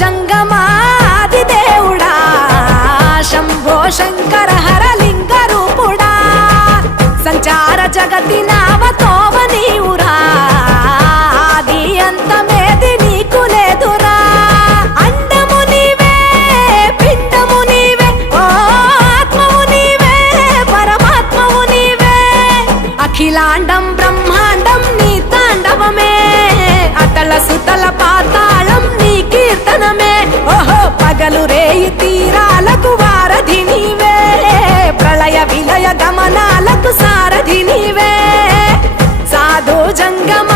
జంగమాది దేవుడా శంభో శంకర హరలింగ రూపుడా సంచార జగతి నావతోవ నీవురా ఆది అంతమేది నీకు లేదురా అండము నీవే పిండము నీవే ఓ ఆత్మవు నీవే పరమాత్మవు నీవే అఖిలాండం బ్రహ్మాండం నీ తాండవమే అతల సుతల పాతాళం నీ కీర్తనమే ఓహో పగలు రేయి తీరాలకు వారధి నీవే ప్రళయ విలయ గమనాలకు సారథి నీవే సాధు జంగమ